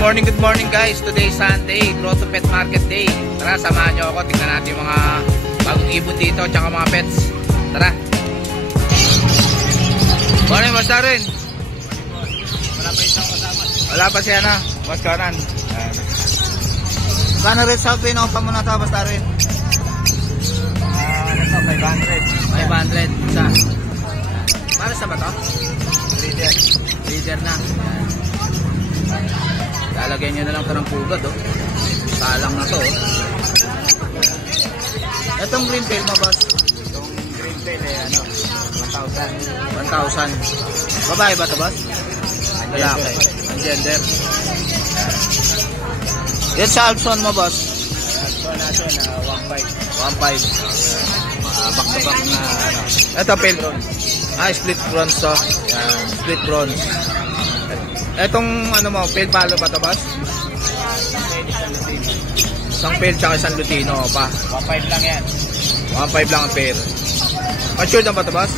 Good morning guys. Today is Sunday, Grotto Pet Market Day. Tara, samahan nyo ako. Tingnan natin yung mga bagong ibon dito, tsaka mga pets. Tara. Morning, Boss Darwin. Wala pa isang kasama. Wala pa siya na. Boss Conan. Gano'n rin sa pinaupa mo na ito, Boss Darwin? Ano ito? 500. 500. Isa. Para sa ba ito? Breeder. Breeder na. Lalagyan nyo na lang ito ng pugad, oh. Salang na to, oh. Itong green tail mo, boss? Itong green tail, eh, ano? 1,000. 1,000. Babae ba ito, boss? Lalaki. Ang gender. Yan sa Alpson mo, boss? Alpson natin, 1,500. 1,500. Back to back na, ano. Ito, pale bronze. Split bronze to. Yan, split bronze. Etong ano mo, pale palo ba ito, boss? Isang pale tsaka isang lutino pa. 1,500 lang yan. 1,500 lang ang pair. Matured na ba ito, boss?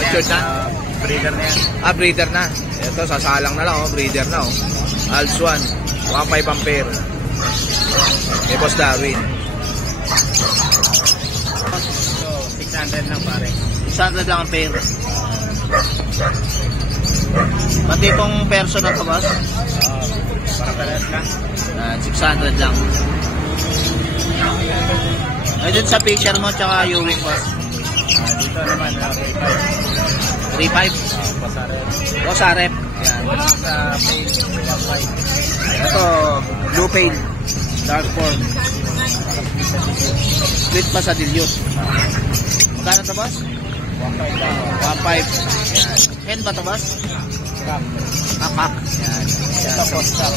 Matured na? Breeder na yan. Breeder na. Ito, sasalang na lang, oh. Breeder na, oh. Alswan. 1,500 ang pair. May Boss Darwin. 600 lang, pare. 600 lang ang pair. Pati itong person na ito, boss? Para pares lang. 600 lang. Ay, dun sa picture mo, tsaka Ewing, boss? Dito naman, 3,500. Posarep. Yan. Sa pale, 1,500. Ito, blue pale. Dark form. Split pa sa dilute. Magkano ito, boss? 1,500 lang. 1,500. Hen ba ito, boss? Cap. Apak. Yan. Ito, post cap.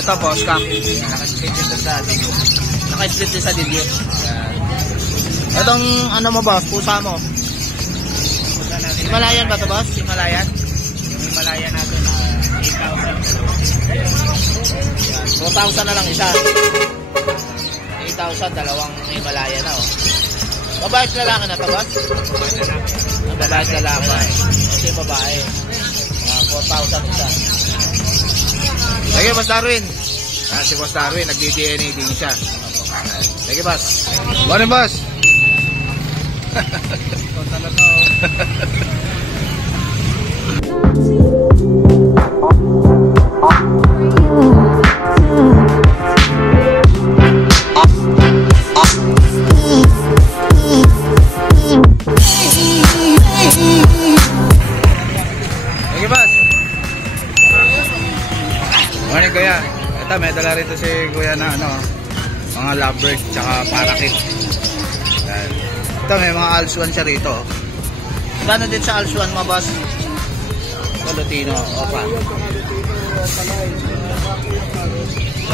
Ito, boss, cap. Nakasplit ito sa dilute. Naka-split din sa dilute. Yan. Itong, ano mo, boss? Pusa mo? Himalayan ba ito, boss? Himalayan. Yung Himalayan natin, 8,000. 4,000 na lang isa. 8,000, dalawang Himalayan na, oh. Babae at lalaki na ito, boss? Babae at lalaki. Kasi babae. 4,000 isa. Sige, Boss Darwin. Si Boss Darwin, nagdi-DNA din siya. Sige, Boss. Morning, Boss. Ito talaga, oh. Sige, Boss. Morning, Kuya. Ito, may dala rito si Kuya na ano, mga lovebird tsaka parakeet. Yan. Ito, may mga alswan siya rito. Gano'n din sa Alswan mo, boss? Ito, Lutino. Opa.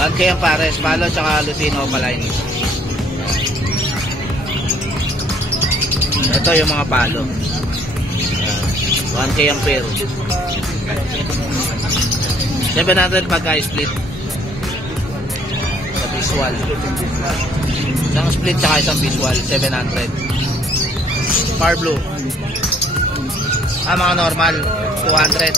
1K ang pares. Palo tsaka Lutino opaline. Ito yung mga palo. 1K ang pair. 700 pagka-split. Sa visual. Isang split tsaka isang visual. 700. Far blue. Mga normal. 200.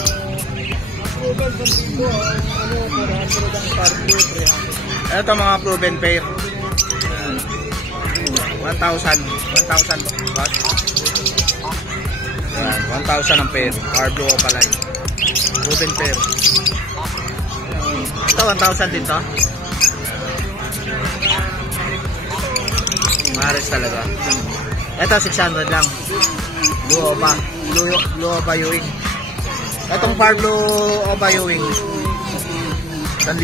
Ito mga proven pair. 1,000. 1,000 boss. 1,000 ang pair. Far blue opaline. Proven pair. Ito, 1,000 din to? Maris talaga. Ito, 600 lang. Blue Opa. Blue Opa Ewing. Itong Far Blue Opa Ewing. 1,000.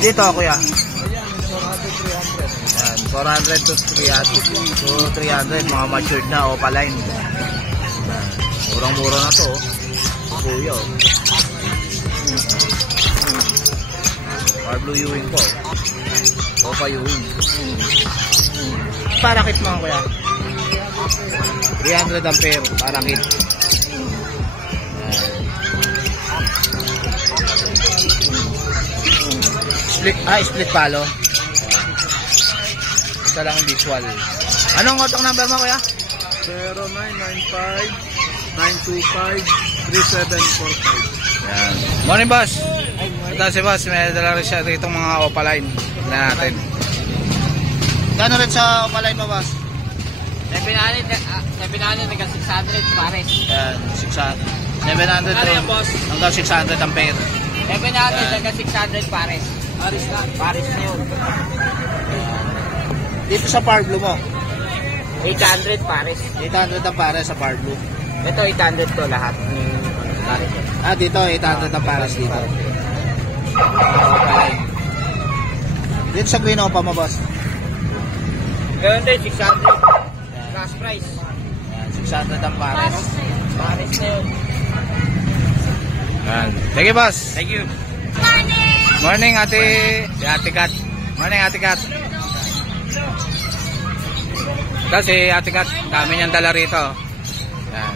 Dito, kuya. Yan, 400 to 300. So 300, mga matured na opaline. Murang-mura na to, oh. Kuya, oh. Far Blue Ewing po. Opa Ewing. Parakit mo, kuya. 300 ang pair, parakit. Split palo. Isa lang ang visual. Anong contact number mo, kuya? 0995 925-3745. Yan. Morning, boss. Ito si boss, may dala rin siya dito mga Opaline na natin. Gano'n rin sa opaline mo, boss? 700 hanggang 600 pares. Yan, 700 Ano yan, boss? hanggang 600 ang pair. 700 hanggang 600 pares. Pares na yun. Dito sa Par Blue mo, 800 pares. 800 ang pares sa Par Blue. Ito 800 to lahat. Pares. Ah, dito, 800 ang pares dito. Opaline. Dito sa Green Opa mo, boss. Ganun din, 600. Last price. Yan, 600 ang pares. Pares na yun. Yan. Thank you, boss. Thank you. Morning, ate. Si Ate Kat. Morning, Ate Kat. Ito si Ate Kat. Dami niyang dala rito. Yan.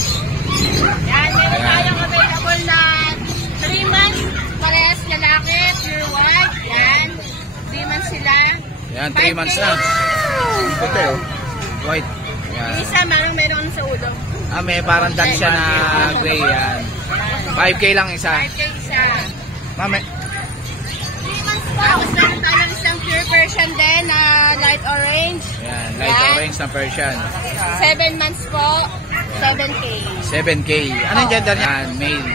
Yan, meron tayong available na 3 months, parehas lalaki, pure white. Yan, 3 months sila. Yan, 3 months na. Puti, oh. White. Yan. Isa, meron sa ulo. Ah, may parang dot siya na gray. Yan. 5K lang isa. 5K isa. Mami. 3 months po. Tapos meron tayong isang pure Persian din na light orange. Yan, light Yan. orange na Persian. 7 months po, 7K. 7K. Anong gender niya? Yan, male.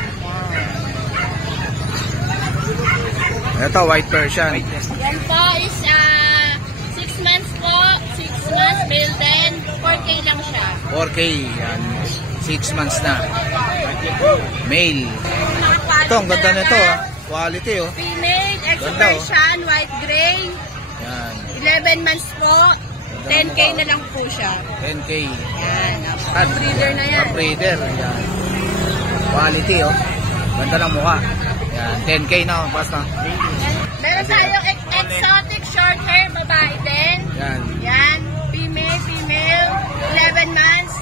Ito, white Persian. Yan po is 6 months po, 6 months, male din. 4K lang siya. 4K. Yan. 6 months na. Male. Ito, ang ganda nito. Ah. Quality, oh. Female, extra Ganda, oh. Persian, white gray. Yan. 11 months po, 10K na lang po siya. 10K. Yan, At breeder na yan. breeder. Yan. Quality, oh. Ganda ng mukha. Yan. 10K na, oh. Basta. Meron tayong exotic short hair, babae din. Yan. Yan, female, 11 months,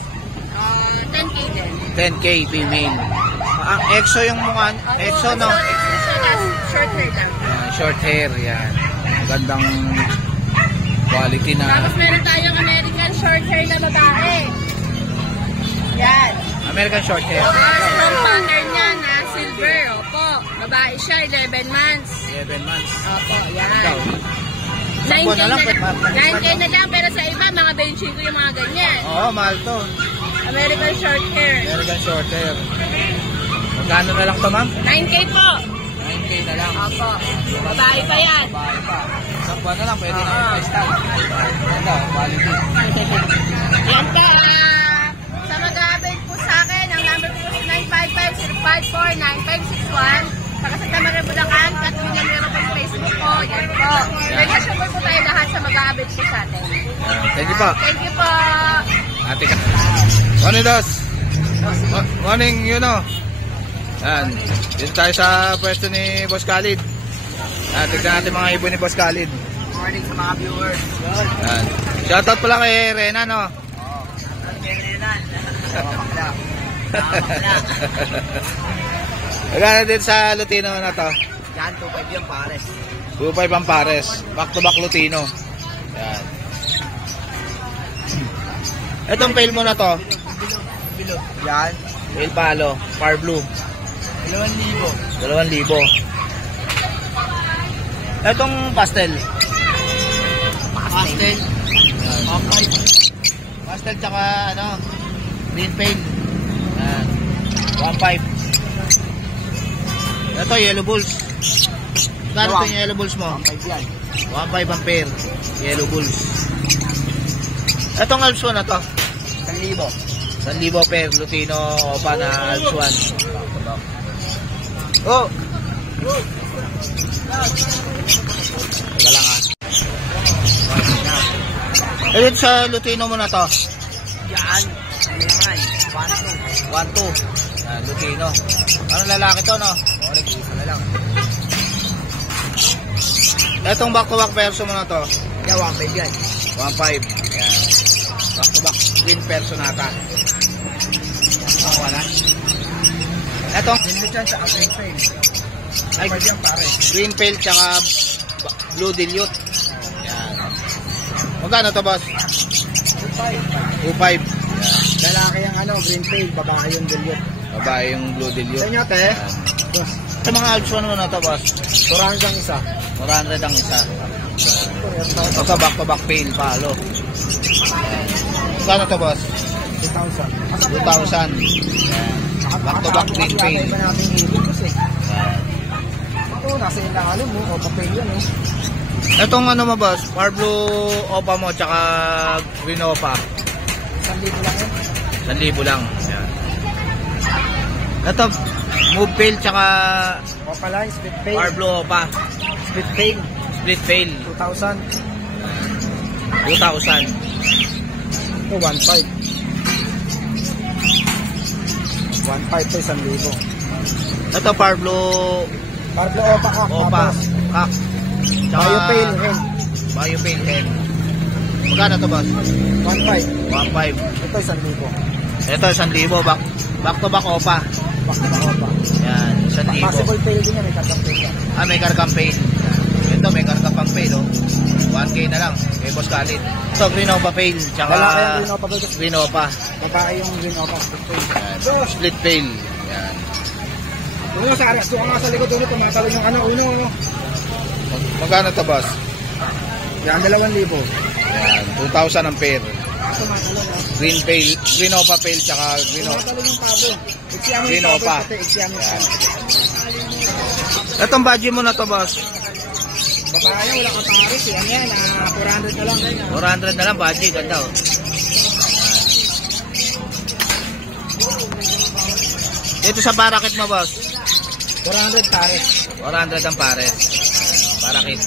10K din. 10K female. Ang EXO yung mukha. EXO, no? Short hair lang. Yan, short hair. Yan. Magandang quality na. Tapos meron tayong American short hair na babae. Yan. American short hair. Strong pattern niya na silver, opo. Babae siya, 11 months. 11 months. Opo, yan. Ikaw. 9K na lang, na, 9K na lang, pero sa iba, mga 25 yung mga ganyan. Oo, mahal to. American short hair. American short hair. Magkano na lang to, ma'am? 9K po. 9K na lang. Opo. Babae pa yan. Bahay pa. Isang buwan na lang, pwede na yung price tag. Ganda, quality. Yan po. Sa mag-a-avail po sa akin, ang number po is 955-054-9561. Saka sa Tamarang Bulacan, at Villanueva po yung Facebook po. Yan po. Relasyon po tayo lahat sa mag-a-avail po sa atin. Thank you po. Thank you po. Ate ka. Morning, Dos. Morning, you know. Yan. Dito tayo sa pwesto ni Boss Khalid. Tignan natin mga ibon ni Boss Khalid. Morning sa mga viewers. Yan. Shoutout pala kay Rena, no? Magkano din sa Lutino na to? Yan, 2.5 yung pares. 2.5 ang pares. Back to back Lutino. Yan. Itong pail mo na to. Yan, Pail palo. Far blue. 2,000. 2,000. Itong pastel. Pastel. Okay. Pastel tsaka ano, green pail. Yan. 1.5. Ito, yellow bulls. Gano'n ito yung yellow bulls mo? 1.5 yan. 1.5 ang pair. Yellow bulls. Itong Alps 1 na to. 1,000. 1,000 pair. Lutino Opa na Alps 1. Oh! Teka lang ha. Ito sa Lutino mo na to. Yan. Yan. 1.2. 1-2. Lutino. Anong lalaki to, no? O, nag-iisa na lang. Etong back-to-back verso mo na to. Yan, 1.5 yan. 1.5. Yan. Back-to-back green personata. Ang wala. Etong Minute yan sa green pail. ay, Yan pare. green pail tsaka blue dilute. Yan. Magkano to, boss? 2.5. Lalaki yung ano, green tail, babae yung dilute. Babae yung blue Sa dilute. inyo, te? Sa mga Alps ano na to, boss? 400 ang isa. 400 ang isa. Ito back to back pail, palo. Kano to, boss? 2,000. 2,000. Back to back green pail. Iba natin ibig kasi. Ito, nasa ilalim mo, o papel yan, oh. Itong ano mo, boss? Far blue opa mo, tsaka green opa. 1,000 lang yun. 1,000 lang. Yan. Ito, move pail, tsaka Opaline, split pail. far blue opa. Split pail, Split pail. 2,000. 2,000. Ito, 1,500. 1,500 to 1,000. Ito, far blue Parblo opa ka. opa. Kak. Tsaka Bio pail, hen. Bio pail hen. Magkano to, boss? 1,500. 1.5. Ito, 1,000. Ito, 1,000. Back to back opa. Bakit ba opa? Yan, 1,000. Possible pail din yan, may kargang pail yan. Ah, may kargang pail. Ito, may kargang pang pail, oh. 1K na lang. Kay Boss Khalid. Ito, green opa pail. Tsaka Lalaki yung green opa pail. green opa. Babae yung green opa, split pail. Yan. Split pail. Yan. Uno, sa aras, doon nga sa likod uno, tumatalon yung ano, uno. Magkano to, boss? Yan, 2,000. Yan, 2,000 ang pair. Tumatalon, ha. Green pail, green opa pail, tsaka green opa. Tumatalon yung pabo. Iksiyami Green yung opa. pabo, pati iksiyami yung pabo. Itong budget mo na to, boss. Babae, wala kang pangaris, yan yan, 400 na lang. 400 na lang budget, ganda, oh. Dito sa parakit mo, boss. 400 pares. 400 ang pares. Parakit.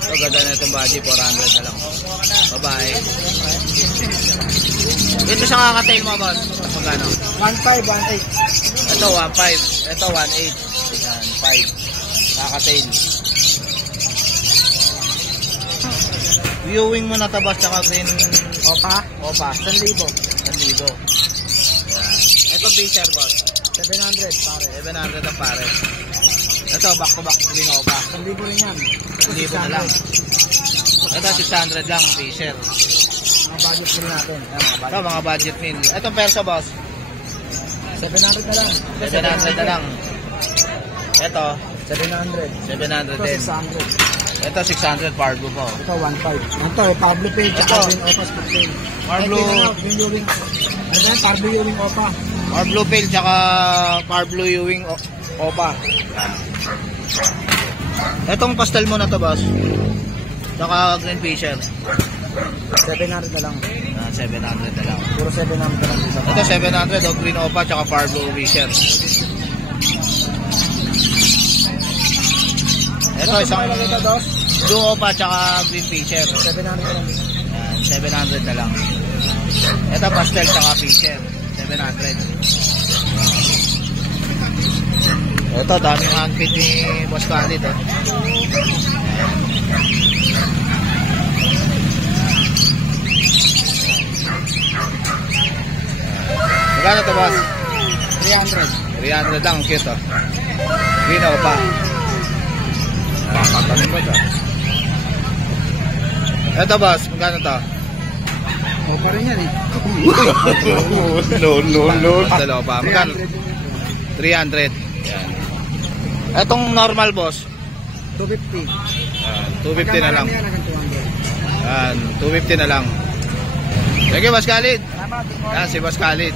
Ito, ganda na itong budget, 400 na lang. Babae. Dito sa kakatail mo, boss. Magkano? 1,500, 1,800. Ito, 1.5. Ito, 1.8. Yan, 5. Kakatail. Viewing mo na to, boss, tsaka green Opa, opa. 1,000. 1,000. Yan. Ito, Fisher, boss. 700 pare. 700 ang pare. Ito, back to back green opa. 1,000 rin yan. 1,000 na lang. Ito, 600 lang, Fisher. Mga budget rin natin. Ito, mga budget meal. Itong perso, boss. 700 na lang. 700 na lang. Ito, 700. 700 Ito, din. 600. Ito, 600 Pargo po. Ito, 1,500. Ito, Pablo Pay, tsaka Ito. Green Opa Split Pay. Pablo. Green Ewing. Ano yan? Pablo Ewing Opa. Parblo Pale, tsaka Parblo Ewing Opa. Itong pastel mo na to, boss. Tsaka Green Fisher. 700 na lang. 700 na lang. Puro 700 na lang. Ito, 700 o Green Opa, tsaka Parblo Fisher. Ito, isang Blue Opa, tsaka Green Fisher. 700 na lang. Yan, 700 na lang. Ito, pastel, tsaka Fisher. 700. Ito, daming handpid ni Boss Khalid, eh. Magkano to, boss? 300. 300 lang, cute, oh. Green Opa. Kakanin mo siya. Ito, boss, magkano to? Opa rin yan eh. No. Pastel Opa. Magkano? 300. Yan. Etong normal, boss. 250. 250 na lang. Yan, hanggang 200. Yan, 250 na lang. Thank you, Boss Khalid. Salamat. Good morning. Yan, si Boss Khalid.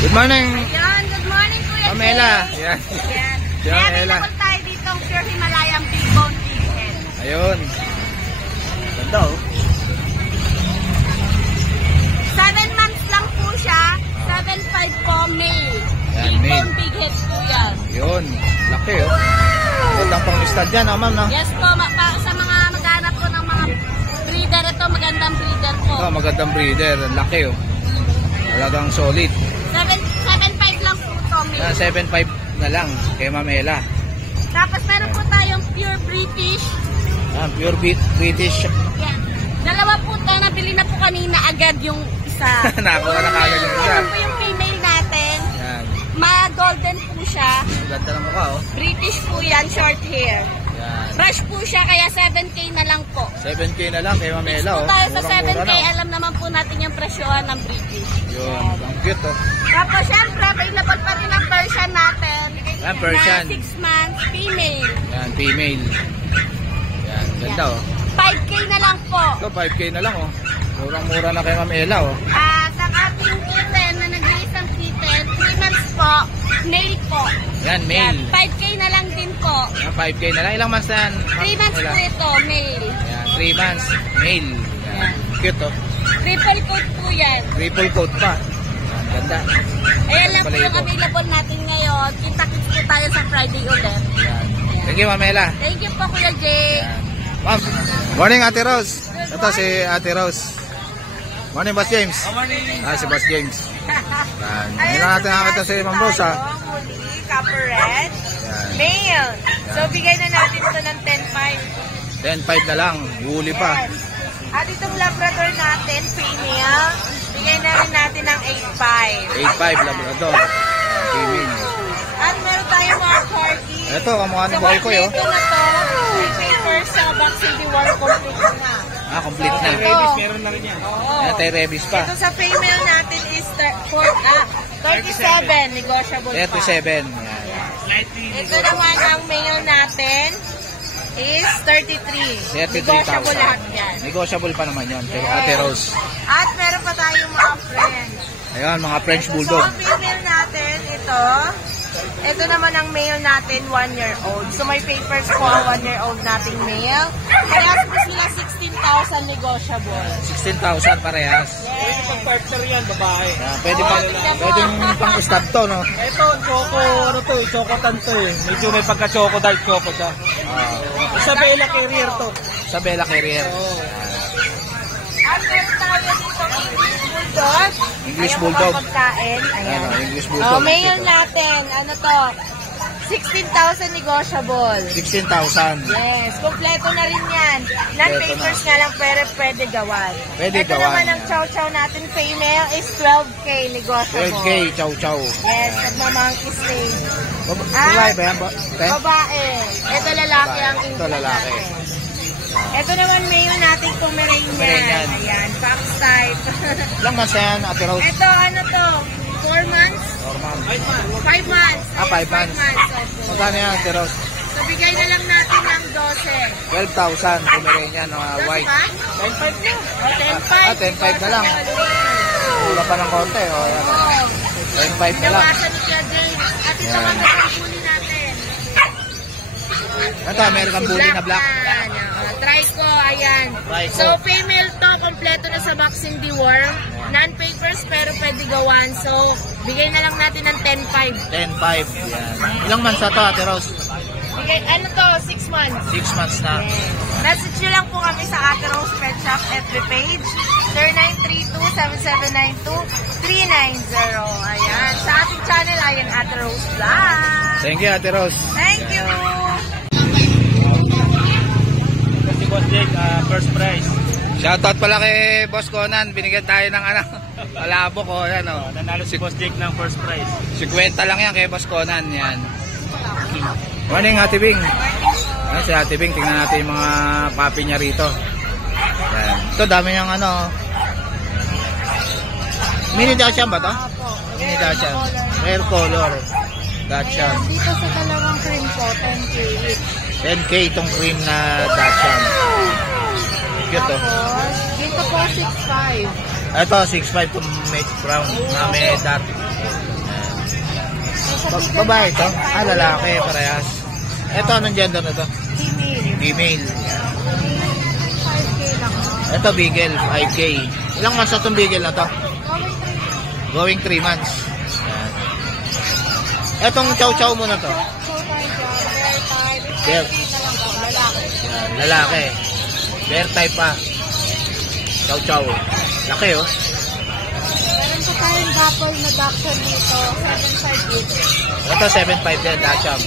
Good morning, Ayan, good morning Kuya Pamela. Jay. Yan. Ayan. Si Kaya Pamela. available tayo dito ang pure Himalayan Big Bone Chicken. Ayun. Ganda, oh. 7 months lang po siya. 7.5 po male. Yan, Big male. bone big head po yan. Yun. Laki, oh. Gandang pang-stud yan, ah, ma'am, no? Yes po, sa mga maghanap po ng mga breeder ito, magandang breeder po. Oh, magandang breeder. Ang laki, oh. Talagang solid. 7.5 lang po ito male. Yan, 7.5 na lang kay Mamela. Tapos meron po tayong pure British. Yan, pure British. Yan. Dalawa po tayo, nabili na po kanina agad yung isa. Nakakuha na kagad yung isa. Ayan po yung female natin. Yan. Ma-golden po siya. Ganda ng mukha, oh. British po yan, short hair. Yan. Fresh po siya, kaya 7K na lang po. 7K na lang kay Mamela, Kung oh. tayo sa Murang-mura 7K, na, oh. alam naman po natin yung presyohan ng British. Yun, ang cute, oh. Tapos syempre, available pa rin ang Persian natin. Yan, Persian. Na 6 months, female. Yan, female. Yan, ganda, oh. 5K na lang po. Ito, 5K na lang, oh. Murang-mura na kay Mamela, oh. Sa ating kitten na nag-iisang kitten, 3 months po, male po. Yan, Yan, male. 5K na lang din po. Yan, 5K na lang. Ilang months na yan? 3 months po ito, male. Yan, 3 months, male. Yan, cute, oh. Triple coat po yan. Triple coat pa. Yan, ganda. Ayan lang po Pala yung ito. available natin ngayon. Kita-kits po tayo sa Friday ulit. Yan. Thank you, Mamela. Thank you po, Kuya Jay. Ma'am, morning Ate Rose. Ito si Ate Rose. Morning, Boss James. Morning. Si Boss James. Yan. Hindi na natin nakakita si Ma'am Rose, ha. Muli, copper red, Yan. male. So, bigay na natin ito ng 10.5. 10.5 na lang. Huli pa. At itong Labrador natin, female, bigay na rin natin ng 8.5. 8.5 Labrador. Yan, female. At meron tayong mga corgi. Ito, kamukha ni Boy ko, yo. Ito na to, may paper sa vaccine D1 complete na. Complete na. Ito. Meron na rin yan. Oo. Ito, rabies pa. Ito sa female natin is 37, negotiable pa. 37. Yan. Ito naman ang male natin is 33. 33,000. Negotiable lahat yan. Negotiable pa naman yun. Kay Yes. Ate Rose. At meron pa tayong mga friends. Ayan, mga French So, Bulldog. ang female natin, ito naman ang male natin, 1-year-old. So, may papers po ang 1-year-old nating male. Kaya po sila 16,000 negotiable. 16,000 parehas. Yes. Partner yan, babae. Yan, pwedeng pang-stab to, no? Ito, choco tanto eh. Medyo may pagka-choco dark choco siya. Isa Bella Carrier to. Sa Bella Carrier. At meron tayo dito Bulldog. English Ayaw Bulldog. ko ba pagkain? Ayan. Ayan, English Bulldog. Male natin, ano to? 16,000 negotiable. 16,000. Yes, kompleto na rin yan. Non-papers nga lang pero pwede gawan. Pwede Ito gawan. naman ang chow-chow natin, female is 12K negotiable. 12K, chow-chow. Yes, nagmamonkey stage. Babae ba yan? Te? Babae. Ito lalaki ang Ito English lalaki. natin. Ito naman male natin Pomeranian. Pomeranian. Ayan, fox type. Ilang months na yan, Ate Rose? Ito, ano to? 4 months? Normal. 5 months. Ah, 5 months. Opo. Magkano yan, Ate Rose? So, bigay na lang natin ng 12. 12,000. Pomeranian, white. 9.5 na. 10.5. 10.5 na lang. Mura pa ng konti. O, yan. 10.5 na lang. Nawasan ni Kuya James. At ito Yan. kami ang huli natin. Ito, American Bully na black. Yan. Trico, ayan. Trico. So, female to, kompleto na sa vaccine deworm. Non-papers, pero pwede gawan. So, bigay na lang natin ng 10.5. 10.5. Yan. Ilang months na to, Ate Rose? Bigay, ano to, 6 months. 6 months na. Message nyo lang po kami sa Ate Rose Pet Shop FB page. 0932-7792-390. Ayan. Sa ating channel, ayan, Ate Rose Vlog. Thank you, Ate Rose. Thank you. Si Boss Jake, first prize. Shoutout pala kay Boss Conan. Binigyan tayo ng malabo ko. Yan, o. Nanalo si Boss Jake ng first prize. 50 lang yan kay Boss Conan. Yan. Morning, Ate Bing. Ayan, si Ate Bing. Tingnan natin yung mga papi niya rito. Yan. Ito, dami niyang mini Dachshund ba to? Mini Dachshund. Rare color. Dachshund. Dito sa dalawang cream po, 10K. 10K itong cream na Dachshund. Cute, to. Tapos, dito po 6.5. Ito, 6'5 itong mate brown na may dot. Babae ito? Lalaki, parehas. Ito, anong gender na to? Female. Female. 5K lang. Ito, Beagle, 5K. Ilang months na itong Beagle na to? Going 3 months. Yan. Etong chow-chow mo na to? Bear. Yan, lalaki. Bear type pa. Chow-chow. Laki, oh. Meron po tayong couple na Dachshund dito. 7.5 each. Ito, 7'5 din, Dachshund.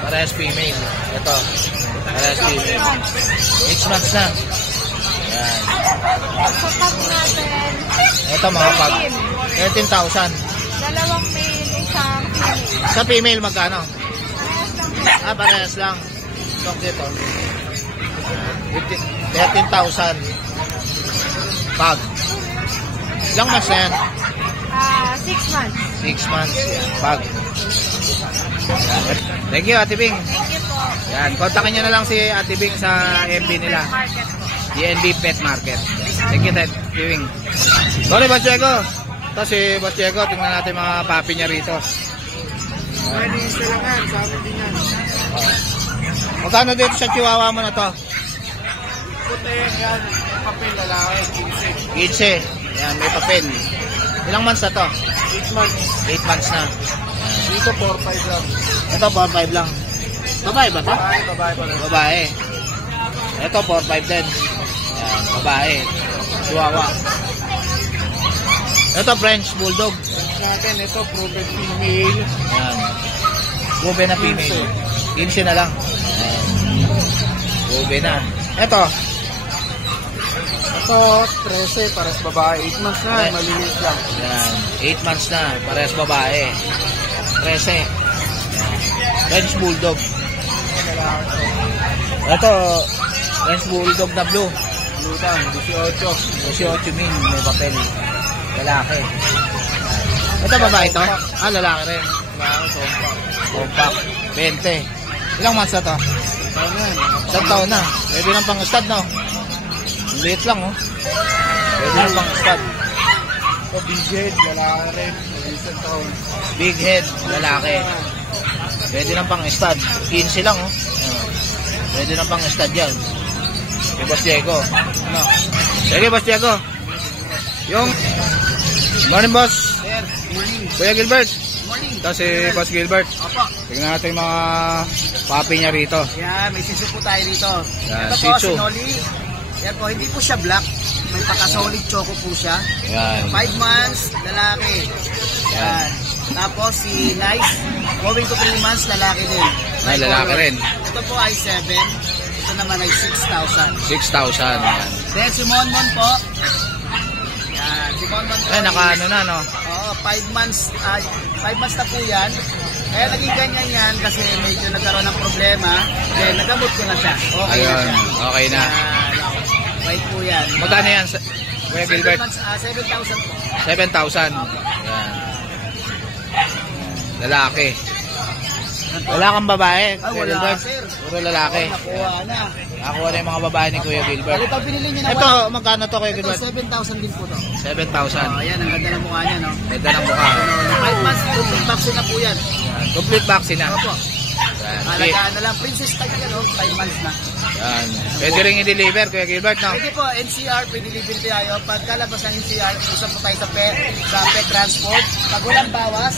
Parehas female. Ito, parehas female. 6 months na. Yan. Sa pag natin, Ito, mga pag. 13,000. dalawang male, isang female. Sa female, magkano? Parehas lang. Parehas lang. Stock dito. 13,000. Pag. Ilang months na yan? 6 months. 6 months. Pag. Thank you, Ate Bing. Thank you po. Yan, kontakin nyo na lang si Ate Bing sa FB nila. Market po. DNB Pet Market. Thank you, Ate Bing. Sorry, Boss Diego. Ito si Boss Diego. Tingnan natin mga papi niya rito. Magkano dito sa chihuahua mo na to? Puti yan, papel lalaki, 15. Yan, may papel. Ilang months na to? 8 months. 8 months na. Dito 4-5 lang. Ito, 4-5 lang. Babae ba to? Babae pa rin. Babae. Ito, 4-5 din. Yan, babae. Chihuahua. Ito, French Bulldog. Natin, ito, proven female. Yan. Bube na female. 15 na lang. Yan. Bube na. Ito. Ito, 13, pares babae. 8 months na, Okay. maliliit lang. Yan. 8 months na. Parehas babae. 13. French Bulldog. Ito, French Bulldog na blue. Lutang, 18. 18 min. May papel. Lalaki. Ito babae ito? Ah, lalaki rin. Compact. 20. Ilang months na to? Isang taon na. Pwede ng pang-stud, no? Liit lang, oh. Pwede ng pang-stud. Ito, big head, lalaki rin. Isang taon. Big head, lalaki. Pwede ng pang-stud. 15 lang, oh. Pwede ng pang-stud yan. Kay Boss Diego. Ano? Sige, Boss Diego. Yung... Morning, boss. Sir, morning. Kuya Gilbert. Morning. Ito si Boss Gilbert. Opo. Tingnan natin yung mga papi niya rito. Yan, may sisu po tayo dito. Yan, Ito Shih po, Tzu. si Nolly. Yan po, hindi po siya black. May paka-solid choco po siya. Yan. 5 months, lalaki. Yan. Tapos si Nice, going to 3 months, lalaki din. Ay, lalaki rin. Ito po ay 7. Ito naman ay 6,000. 6,000. Yan. Then si Monmon po. Yan, si Monmon po. Ay, naka-ano na, no? Oo, 5 months, 5 months na po yan. Kaya naging ganyan yan kasi medyo nagkaroon ng problema. Then nagamot ko na siya. Okay na Ayun, siya. okay na. White po yan. Magkano yan, Kuya 7 Gilbert? months, 7,000 po. 7,000. Yan. Lalaki. Wala kang babae, Ah, Kuya wala, Gilbert? sir. Puro lalaki. Nakuha na. Nakakuha na yung mga babae ni Kuya Gilbert. Bali pag binili niyo na Ito, magkano to, Kuya ito Gilbert? 7,000 din po to. 7,000. Ayan, ang ganda ng mukha niya, no? Ganda ng mukha. 5 months, complete vaccine na po yan. Yan. Complete vaccine na. Opo. Yan. Alagaan na lang. Princess tag yan, no? 5 months na. Yan. Pwede rin i-deliver, Kuya Gilbert, no? Pwede po, NCR, pre-delivery tayo. Pagkalabas ng NCR, usap po tayo sa pet transport. Pag walang bawas,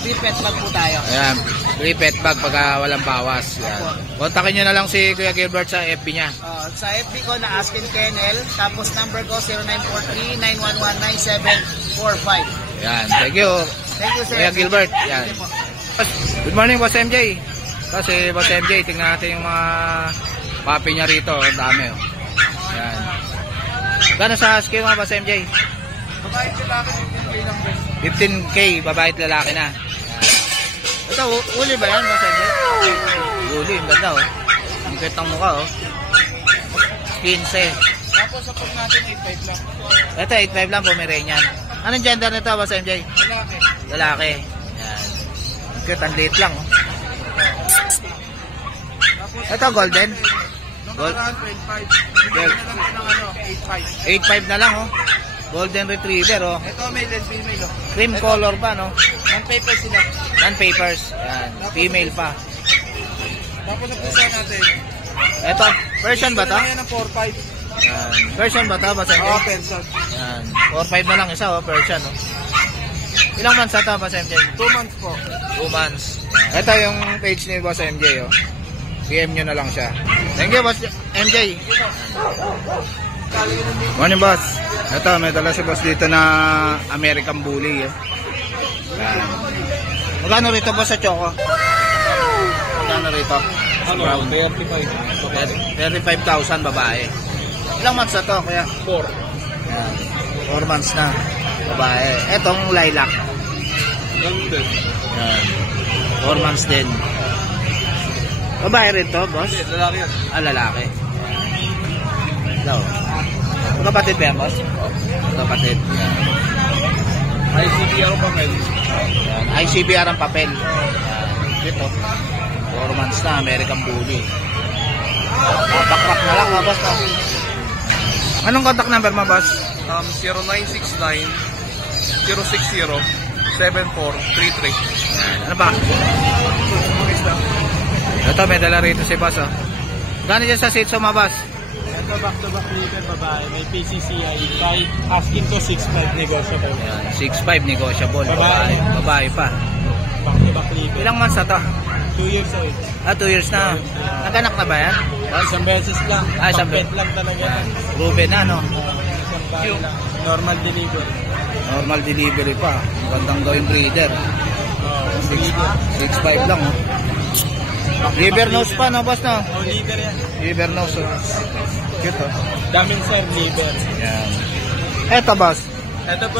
free pet bag po tayo. Ayan. Free pet bag pagka walang bawas. Yan. Kontakin nyo na lang si Kuya Gilbert sa FB niya. Sa FB ko na Askin Kennel, tapos number ko 0943-911-9745. Yan. Thank you. Thank you, sir. Kuya Gilbert. Yan. Thank you po. Good morning, Boss MJ. Kasi Boss MJ, tingnan natin yung mga papi niya rito. Ang dami, oh. Yan. Gano'n sa skill mga Boss MJ? Babae lalaki, 15K, babae at lalaki na. Yan. Ito, uli ba yan, Boss MJ? Uli, ang ganda, oh. Ang cute ng mukha, oh. 15. Tapos sa pag natin 8.5 lang. Ito, 8.5 lang, Pomeranian. Anong gender nito, Boss MJ? Lalaki. Lalaki. Yan. Ang cute, ang liit lang, oh. Ito, golden. Gold. 12.5. Well, na lang ng ano, 8.5. 8.5 na lang, oh. Golden Retriever, oh. Ito male and female, oh. Cream color pa, no? Non-paper sila. Non-papers. Yan. Female pa. Tapos ang pusa natin. Ito, Persian ba to? Yan ang 4.5. Yan. Persian ba to? Basta Oo, pension. yan. 4.5 na lang isa, oh. Persian, oh. Ilang months na to, Boss MJ? 2 months po. 2 months. Ito yung page ni Boss MJ, oh. PM nyo na lang siya. Thank you, Boss MJ. Morning, boss. Ito, may dala si boss dito na American Bully. Eh. Yan. Magkano rito, boss, sa choco? Magkano rito? Ano? 35. 35,000 babae. Ilang months na to, kaya? 4. Yan. 4 months na. Babae. Etong lilac. Ganun din. Yan. 4 months din. Babae rin to, boss? Lalaki yan. Ah, lalaki. Hello. Kapatid ba yan, boss? Kapatid. ICBR ang papel. Yan. ICBR ang papel. Yan. Ito. 4 months na, American Bully. Backcrack na lang, boss. Anong contact number mo, boss? 0969-060-7433. Ano ba? Ito, may dala rito si boss, oh. Gano'n dyan sa sitso mo, boss? Ito back-to-back liver babae. May PCCI. Kahit asking to 6.5 negotiable. Yan, 6'5 negotiable. Babae. Babae pa. Back-to-back liver. Ilang months na to? 2 years old. Ah, 2 years na. Naganak na ba yan? Isang beses lang. Ah, isang Pag-pet lang talaga. Ruben na, no? Isang bahay lang. Normal delivery. Normal delivery pa. Magandang gawin breeder. 6'5 lang, oh. Liver nose pa, no, boss, no? Oh, liver yan. Liver nose, oh. Cute, oh. Daming sir liver. Yan. Eto, boss. Ito po,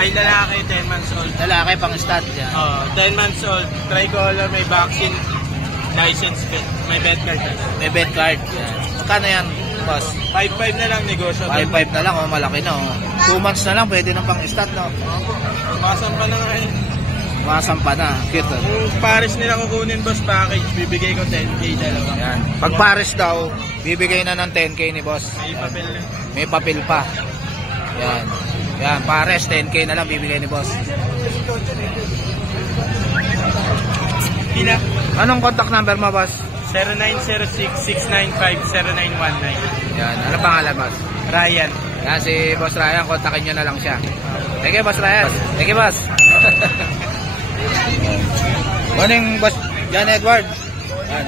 ay lalaki, 10 months old. Lalaki pang stat yan. 10 months old, tricolor, may vaccine, license pet, may vet card na. May bed card. Yan. Magkano yan, boss? 5.5 na lang negosyo. 5'5 na lang, oh. Malaki na, oh. 2 months na lang, pwede na pang stat, no? Basan pa na nga eh. Masampa na. Cute, oh. Kung pares nila kukunin boss package, bibigay ko 10k dalawa. Yan. Pag pares daw, bibigay na ng 10k ni boss. May papel na. May papel pa. Yan. Yan, pares 10k na lang bibigay ni boss. Pila? Anong contact number mo, boss? 0906-695-0919. Yan. Ano pangalan, boss? Ryan. Yan, si Boss Ryan. Kontakin nyo na lang siya. Thank you, Boss Ryan. Thank you, boss. Morning, Boss John Edward. Yan.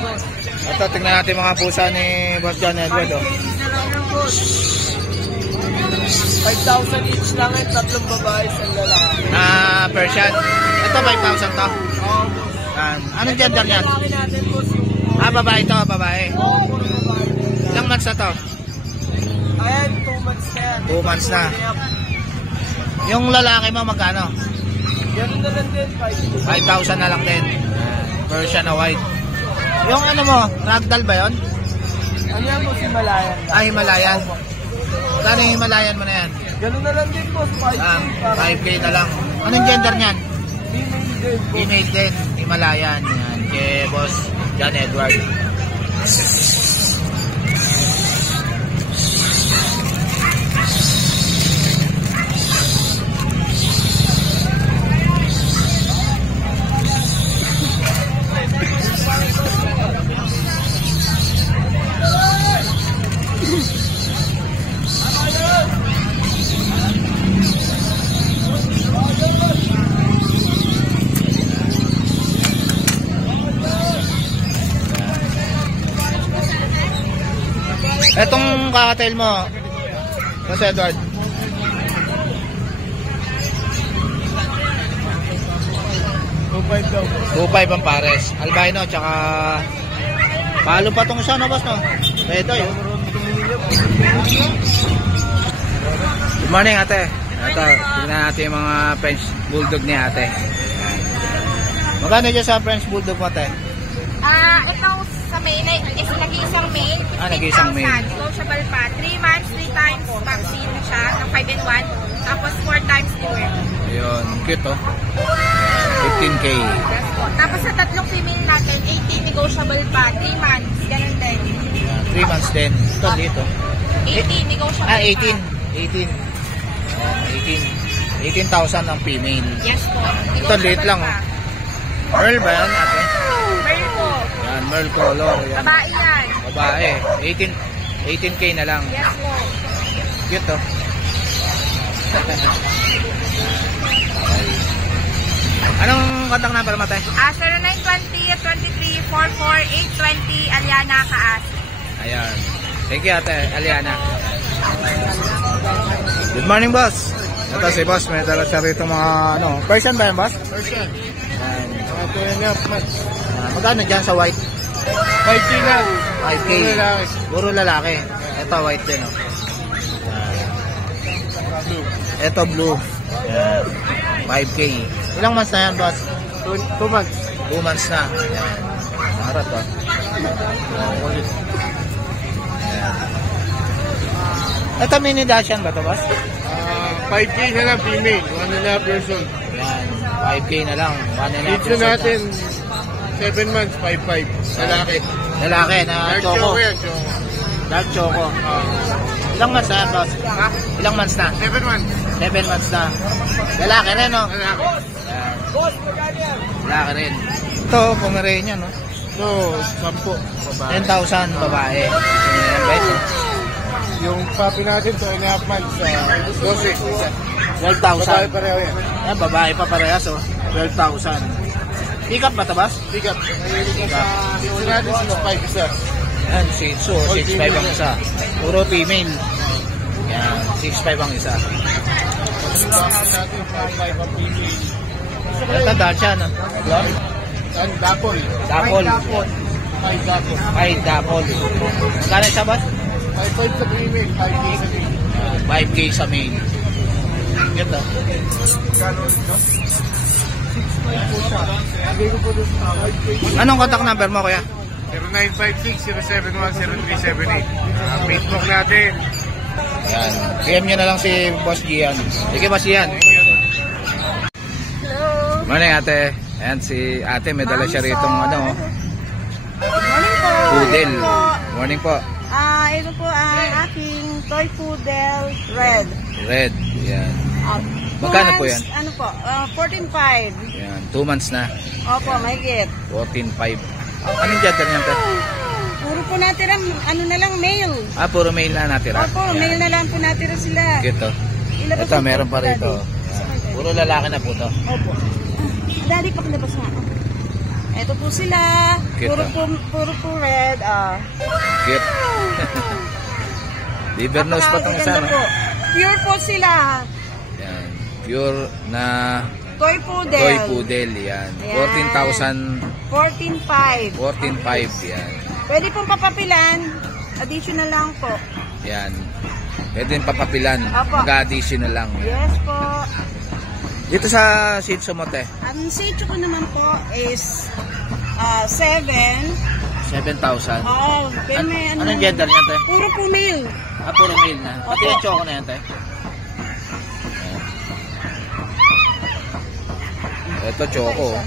Ito, tingnan natin mga pusa ni Boss John Edward, oh. 5,000 each lang at 3 babae sa lalaki. Na Persian. Ito, 5,000 to. Yan. Anong gender niyan? Lalaki natin boss yung... Ah, babae to, babae. Ilang months na to? Ayan, 2 months na yan. 2 months na. Yung lalaki mo, magkano? Ganun na lang din, 5,000 na lang din. Persian na white. Yung ano mo, ragdoll ba yun? Ano yan boss, Himalayan? Ah, Himalayan. Magkano yung Himalayan mo na yan? Ganun na lang din boss, 5K. Ah, 5K na lang. Anong gender niyan? Female din boss. Female din, Himalayan. Yan, kay Boss John Edward. Etong kakatail mo, Boss Edward. 2.5 daw boss. 2.5 ang pares. Albino, tsaka... Palo pa tong isa, no, boss, no? Ito, yun. Good morning, ate. Ito, tingnan natin yung mga French Bulldog ni ate. Magkano dyan sa French Bulldog mo, ate? Itong sa mail is nag-iisang mail. Nag-iisang mail. 15,000. Negotiable pa. 3 months, 3 times vaccine siya ng 5 and 1. Tapos 4 times deworm. Yun, cute, oh. 15K. Yes po. Tapos sa tatlong female natin, 18 negotiable pa. 3 months, ganun din. 3 months din. Ito, dito. 18 negotiable Ah, 18. pa. 18. 18,000 ang female. Yes po. Ito, liit lang, oh. Pearl ba yan, ate? Pearl po. Yan, Merl color. Yan. Babae yan. Babae. 18K na lang. Yes po. Cute, oh. Anong contact number mo, tayo? 0920-23-44-820 Aliana Kaas. Ayan. Thank you, ate Aliana. Good morning, boss. Ito si boss. May dala siya rito mga, ano, Persian ba yan, boss? Persian. Ayan. Mga 2.5 months. Magkano dyan sa white? 5K lang. 5K. Puro lalaki. Puro lalaki. Ito, white din, oh. Ito, blue. Ayan. 5K. Ilang months na yan, boss? 2 months. 2 months na. Ayan. Mga Harap ah. Ito mini Dachshund ba ito, boss? 5K na lang female, 1.5 years old. Yan, 5K na lang. 1.5 Dito natin, 7 months, 5.5. Lalaki. Lalaki na Dark choco. choco yan, choco. Dark choco. Ilang months na yan, boss? Ha? Ilang months na? 7 months. 7 months na. Lalaki rin, no? Lalaki. Yan. Lalaki rin. Ito, Pomeranian, no? No, 10. Babae. 10,000 babae. Ayan, guys. Yung puppy natin, 2.5 months, 12. 12,000. Babae pareho yan. Ayan, babae pa parehas, oh. 12,000. Pick up ba ito, boss? Pick up. Dito natin, 6.5 isa. Ayan, Shih Tzu, 6'5 ang isa. Puro female. Yan, 6'5 ang isa. Ito, Dachshund, no? Ang dapol. Dapol. 5 dapol. Ay, dapol. Magkano isa, boss? 5.5 sa female, 5K sa female. 5K sa main. Ganda. Anong contact number mo, kuya? 0956-071-0378. Facebook natin. Yan. PM nyo na lang si Boss Gian. Sige, Boss Gian. Hello. Morning, ate. Ayan, si ate. May dala siya rito ano. Morning po. Poodle. Ito po. Morning po. Ito po ang aking toy poodle red. Red. Yan. Two Magkano po months, yan? Ano po? 14.5. Yan. 2 months na. Opo, may git. 14.5. Anong gender niyan, te? Puro po natira, ano na lang, male. Ah, puro male na natira. Opo, Yan. male na lang po natira sila. Ito. Ilabas Ito, mo meron po, pa rito. Daddy. Puro lalaki na po to. Opo. Daddy, pakilabas nga. Ito po sila. Cute, Puro po red. Cute. Liver nose pa itong isa, Napakaganda no? po. Pure po sila. Yan. Pure na Toy poodle. toy poodle. Yan. Ayan. 14,000. 14.5. 14.5. Yan. Pwede pong papapilan. Additional lang po. Yan. Pwede yung papapilan. Apo. Mag-additional lang. Yes po. Dito sa Shih Tzu mo, te. Ang sitio ko naman po is 7. 7,000. Oh, pero may ano. Anong gender niya, te? Puro po male. Ah, puro male na. Pati Opo. yung choco na yan, te. Ito, choco.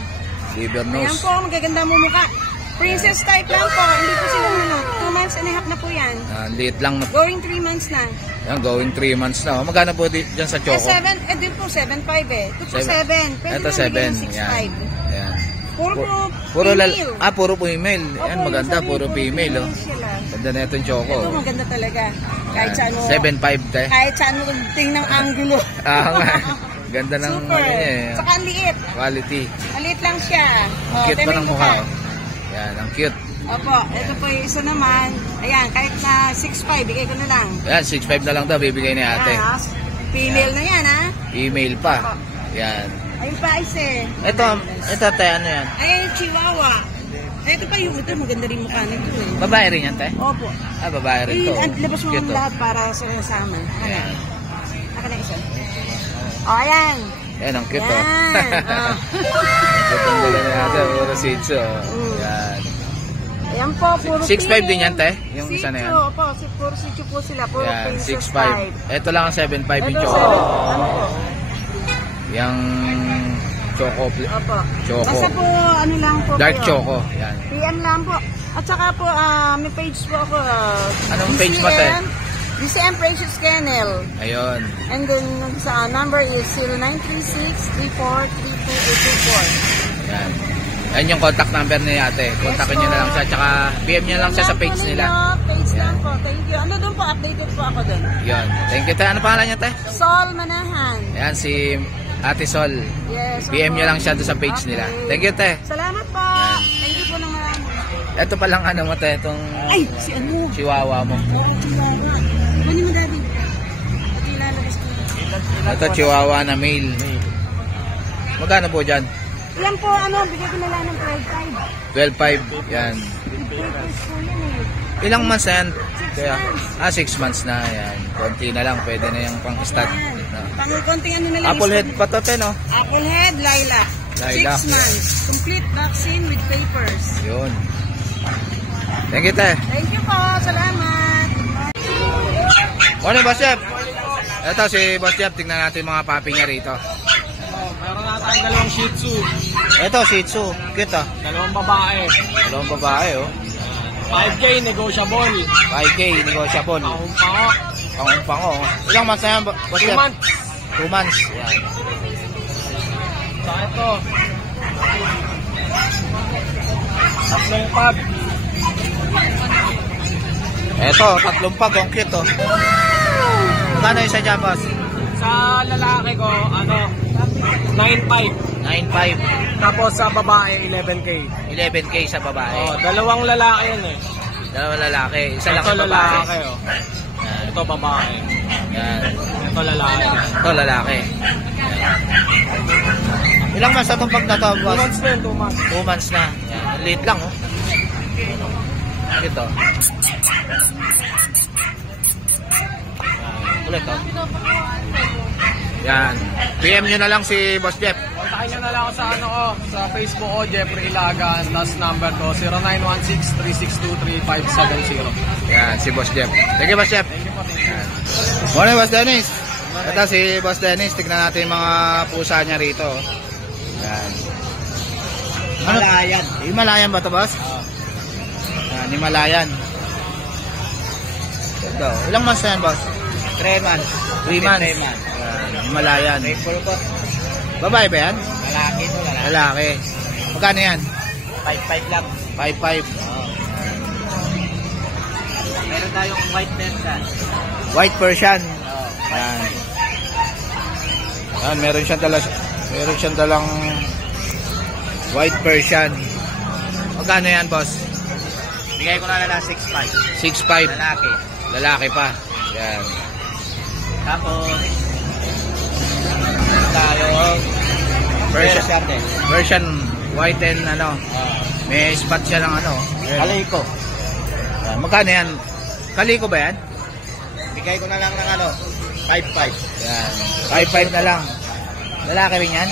Liver Ayan nose. po, magaganda mo mukha. Princess type lang po. Hindi po sila 2 months and a half na po yan. Liit lang. Going 3 months na. Yan, going 3 months na. Magkano po dyan sa choco? 7, din po 7.5 eh. Ito po 7. Pwede Ito, na bigyan 7. ng 6.5. Yan. Yan. Puro po Puro female. puro po female. Yan, Opo, maganda. yung sabi, Puro female, oh. sila. Ganda na itong choco. Ito maganda talaga. Kahit sa ano. 7.5, te. Kahit sa ano tingnan ng angulo. Ah, nga. Ganda ng Super. ano niya, eh. Saka ang liit. Quality. Maliit lang siya. Cute pa tingnan ng mo mukha, ka. oh. Yan, ang cute. Opo, ito po yung isa naman. Ayan, kahit na 6.5, bigay ko na lang. Yan, 6.5 na lang daw bibigay ni ate. Ayan, ha? Female na yan, ha? Email pa. Yan. Ayun pa, isa eh. Ito, te, ano yan? Ayan yung chihuahua. Ito pa yung ito, maganda rin mukha nito eh. Babae rin yan, te? Opo. Ah, babae rin to. Labas mo Cute, ang oh. lahat para sa kasama. Yan. Naka na isa. O, ayan. Yan, ang cute, oh. Yan. Cute ang dala ni ate, puro Shih Tzu, oh. Mm. Yan. Ayan po, puro 6.5 din yan, te? Yung isa na yan? Opo, puro sitio po sila. Puro Yan, princess 6.5. type. Ito lang ang 7.5 yung Ito, choco. ano po? Yung choco. Opo. Choco. Basta po, ano lang po. Dark kayo. choco. Yan. PM lang po. At saka po, may page po ako. Anong page mo, te? DCM Precious Kennel. Ayun. And then, sa number is 0936-3432-824. Yan. Yan yung contact number ni ate. Kontakin nyo na lang siya. Tsaka PM nyo lang siya sa page nila. Page lang po. Thank you. Ano doon po? Updated po ako doon. Yun. Thank you, te. Ano pangalan niya, te? Sol Manahan. Yan, si Ate Sol. Yes. PM opo. nyo lang siya doon sa page Okay. nila. Thank you, te. Salamat po. Thank you po ng marami. Ito palang ano mo, te. Itong Ay, si ano? chihuahua mo. Oo, chihuahua. Ano mo, Daddy? At ilalabas ko. Ito, chihuahua na male. Magkano po dyan? Yan po, ano, bigay ko na lang ng 12.5. Yan. 12.5. Papers po yan eh. Ilang months na yan? 6 Kaya, months. 6 months na. Yan. Konti na lang. Pwede na yung pang-stud. Yan. No. Pang-konting ano na lang. Apple head pa to, te, no? Apple head, lilac. Lilac. 6 months. Complete vaccine with papers. Yun. Thank you, te. Thank you po. Salamat. Morning, Boss Jeff. Ito si Boss Jeff. Tingnan natin yung mga papi niya rito. Meron na tayong dalawang Shih Tzu. Ito, Shih Tzu. Cute ah. Dalawang babae. Dalawang babae oh. 5K negotiable. 5K, negotiable. Pango. Pango-pango. Ilang months na yan, Boss 2 Jeff? months. 2 months. Yan. Sa ito. Tatlong pag. Ito, 3 pag. Ang cute oh. Magkano isa dyan, Boss? Sa lalaki ko, 9.5. 9.5. Tapos sa babae, 11K. 11K sa babae. Oh, dalawang lalaki yun eh. Dalawang lalaki. Isa lang Ito sa babae. lalaki oh. Yan. Ito babae. Yan. Ito lalaki. Ito lalaki. Yan. Ilang months na itong pag na to, 2 Boss? months na yun, 2 months. 2 months na. Yan. Late lang oh. Ito. Ulit oh. Yan. PM nyo na lang si Boss Jeff. Kontakin nyo na lang ako sa sa Facebook ko, Jeffrey Ilagan. Tapos number ko, 0916-362-3570. Yan, si Boss Jeff. Thank you, Boss Jeff. Morning, Boss Dennis. Ito si Boss Dennis. Tignan natin yung mga pusa niya rito. Yan. Himalayan. Himalayan ba ito, Boss? Yan, Himalayan. Ito. Ilang months na yan, Boss? 3 months. 3 months. Yan, Himalayan. Babae ba yan? Lalaki to, lalaki. Lalaki. Magkano yan? 5.5 lang. 5.5. Meron tayong white Persian. White Persian. Yan. Yan, meron siyang dalang White Persian. Magkano yan, Boss? Bigay ko na lang 6.5. 6.5. Lalaki. Lalaki pa. Yan. Tapos, tayo, Persian. Persian white and may spot siya ng Kaliko. Yan. Magkano yan? Kaliko ba yan? Bigay ko na lang ng 5.5. Yan. 5.5 na lang. Lalaki rin yan?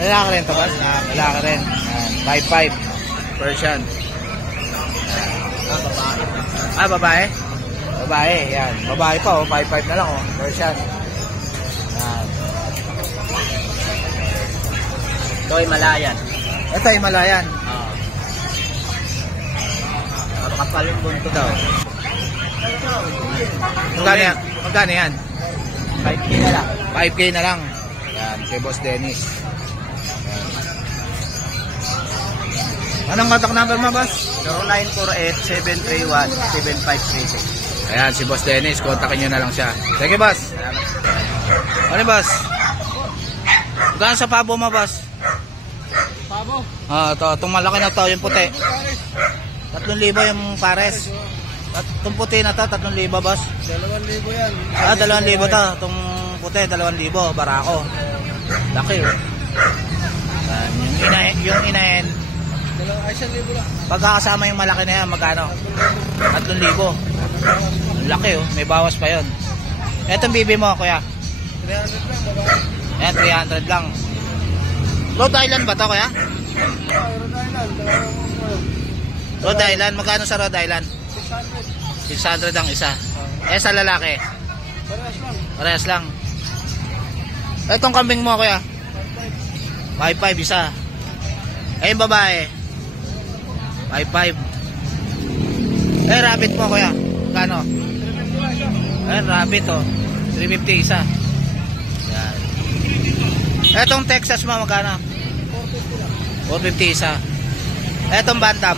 Lalaki rin to, Boss? Lalaki rin. Yan. 5.5. Persian. Ah, babae? Babae, yan. Babae pa, 5.5 na lang, Persian. Yan. Ito ay Malayan. Ito, Himalayan. Kapal yung bunto daw. Magkano yan? Magkano yan? 5K na lang. 5K na lang. Yan, kay Boss Dennis. Yan. Anong contact number mo, Boss? 0948-731-7536. Ayan, si Boss Dennis. Kontakin nyo na lang siya. Thank you, Boss. Ano, Boss? Magkano sa pabo mo, Boss? Pabo? Itong malaki na to, yung puti. 3,000 yung pares. Itong puti na to, 3,000, Boss. 2,000 yan. 2,000 to. Itong puti, 2,000. Barako. Laki, oh. Yan, yung inahin. Ay, 1,000 lang. Pagkakasama yung malaki na yan, magkano? 3,000. Laki, oh. May bawas pa yun. Etong bibi mo, kuya? 300 lang, babae. Ayan, 300 lang. Rhode Island ba to, kuya? Rhode Island. Magkano sa Rhode Island? 600 ang isa. Sa lalaki? Parehas lang. Etong kambing mo, kuya? 5.5 isa. Yung babae? 5.5. Rabbit mo, kuya? Magkano? Rabbit, 350 isa. Yan. Etong Texas mo, magkano? 450 isa. Etong Bantam?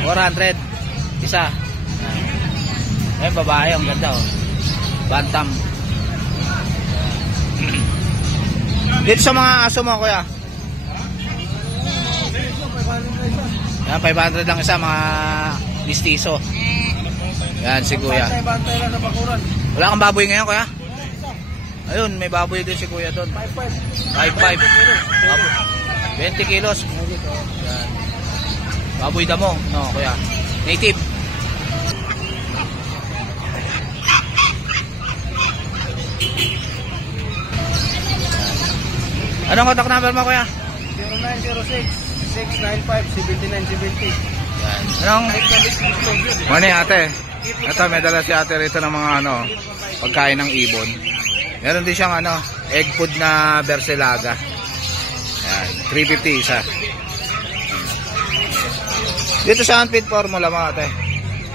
400 isa. Babae, ang ganda, Bantam. Dito sa mga aso mo, kuya? Yan, 500 lang isa, mga listiso. Yan, si kuya. Bantay lang sa bakuran. Wala kang baboy ngayon, kuya? Ayun, may baboy din si kuya doon. 5.5. 20 kilos. Yan. Baboy damo, no, kuya? Native. Anong contact number mo, kuya? 0906 0916-95-7970. Yan. Anong? Morning ate. Ito, may dala si ate rito ng mga pagkain ng ibon. Meron din siyang egg food na Bercelaga. Yan, 350 isa. Dito sa unfeed formula mga ate.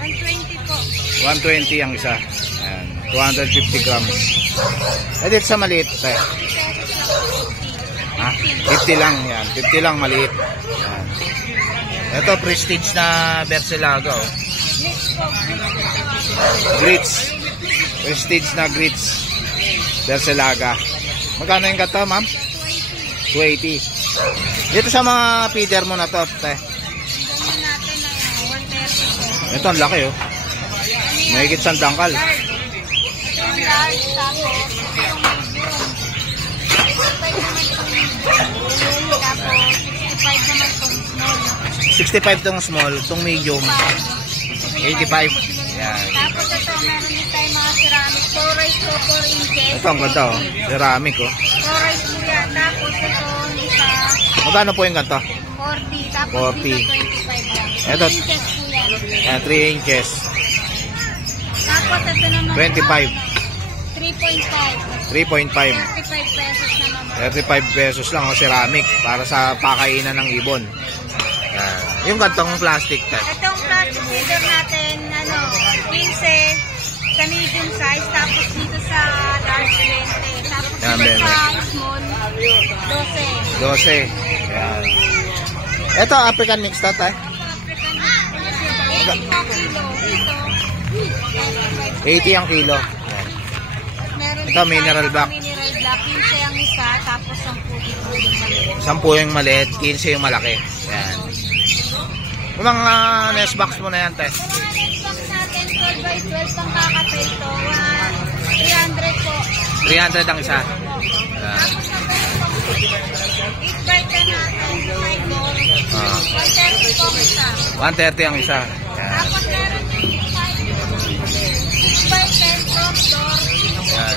120 po. 120 ang isa. Yan, 250 grams. Eh dito sa maliit, ate. Ha? 50 lang yan. 50 lang maliit. Yan. Ito prestige na Bercelaga oh. Grits. Prestige na grits. Bercelaga. Magkano yung gato, ma'am? 280. Dito sa mga feeder mo na to, te. Ito ang laki oh. Mahigit sa dangkal. Tapos 65 tong small, tong medium 85. Yan. Tapos ito, meron din tayo mga ceramic. 4 rice ko, 4 inches. Ito ang ganda oh. Ceramic oh. 4 rice po yan. Tapos ito, isa Magkano po yung ganito? 40. Tapos 40. dito 25 lang. Ito. 3 inches po yan. Yan, 3 inches. Tapos ito naman. 25. 3.5. 3.5. 35 pesos na naman. 35 pesos lang oh, ceramic para sa pakainan ng ibon. Yan. Yung gantong plastic te. Itong plastic feeder natin, 15 sa medium size. Tapos dito sa large 20. Tapos Yan, dito bebe. sa small, 12. 12. Yan. Ito African mix to te. African 80 kilo. Ito, 80 ang kilo. meron Ito, mineral black. Mineral black, 15 ang isa, tapos 10 dito yung maliit. 10 yung maliit, 15 yung malaki. Yan. Yung mga nest box mo na yan te. Mga next box natin, 12 by 12 pang kakapay to. 300 po. 300 ang isa. Yan. Tapos na ba yung 8 by 10 natin, side door. Ah. 130 po ang isa. 130 ang isa. Yan. Tapos meron din yung side door. 6 by 10 front door. Yan.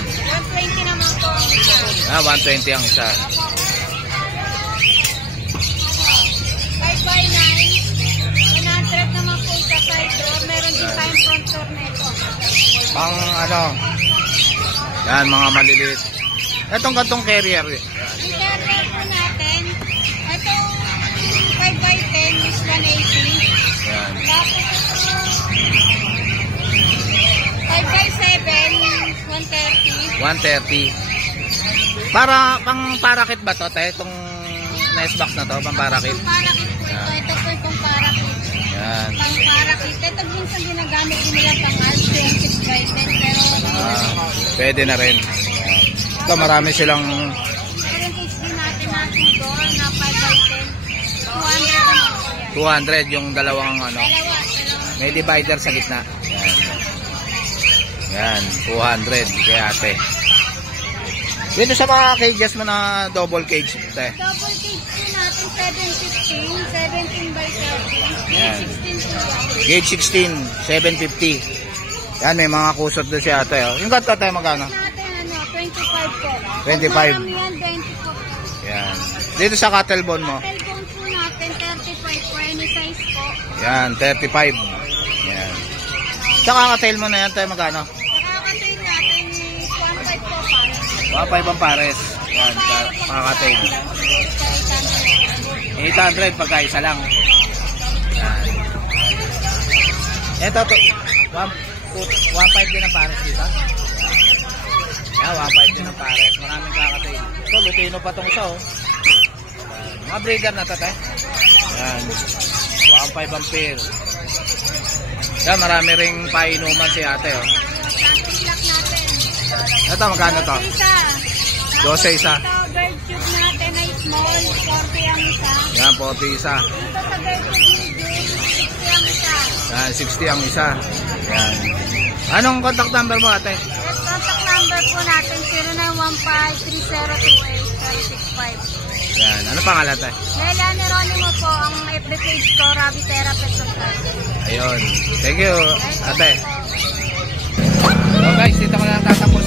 120 naman po ang isa. 120 ang isa. 5 by 9. 100 naman po isa side door. Meron din tayong front door na ito. Pang yan mga maliliit. Etong gantong carrier. Yung carrier po natin, ito 5 by 10 is 180. Yan. Tapos ito 5 by 7 130. 130. Para pang parakit ba to te? Itong nest box na to, pang parakit. Pang parakit po ito. Ito po yung pang parakit. Yan. Pang parakit. Ito minsan ginagamit din nila pang alto yung 6 by 10. Pero Pwede na rin. Yan. Ito marami silang meron din natin na 2 door na 5 by 10. 200 naman po yan. 200 yung dalawang Dalawa. may divider sa gitna. Yan. Yan, 200 kay ate. Dito sa mga cages mo na double cage, te. Double cage po natin 715, 17 by 30, Yan. 16 po yan. Gauge 16, 750. Yan, may mga kusot doon si ate. Oh. Yung ganito tayo magkano? Natin 25 po. 25. Marami yan, 20 po. Yan. Dito sa cattle bone mo. Cellphone po natin 35 po, any size po. Yan, 35. Yan. Sa kakatail mo na yan tayo magkano? Nakakatail natin is 1.5 po para. 1.5 ang pares. Yan, kakatail. 800 pagka isa lang. Yan. Ito to. 1.5 din ang pares dito. Yan, 1.5 din ang pares. Maraming kakatail. Ito, Lutino pa tong isa oh. Yan. Mga breeder na to, te. Yan. 1.5 ang pair. Yan, marami ring painuman si ate oh. Plastic lock natin. Ito, magkano to? 12 isa. Ito, bird tube natin ay small, 40 ang isa. Yan, 40 isa. Ito sa bird tube medium, 60 ang isa. Yan, 60 ang isa. Yan. Anong contact number mo ate? At contact number po natin 0915-3028-065. Yan. Ano pangalan ate? Lela Neronimo po ang FB page ko, Rabi Therapist of Ayun. Thank you, ate. So guys, dito ko na tatapos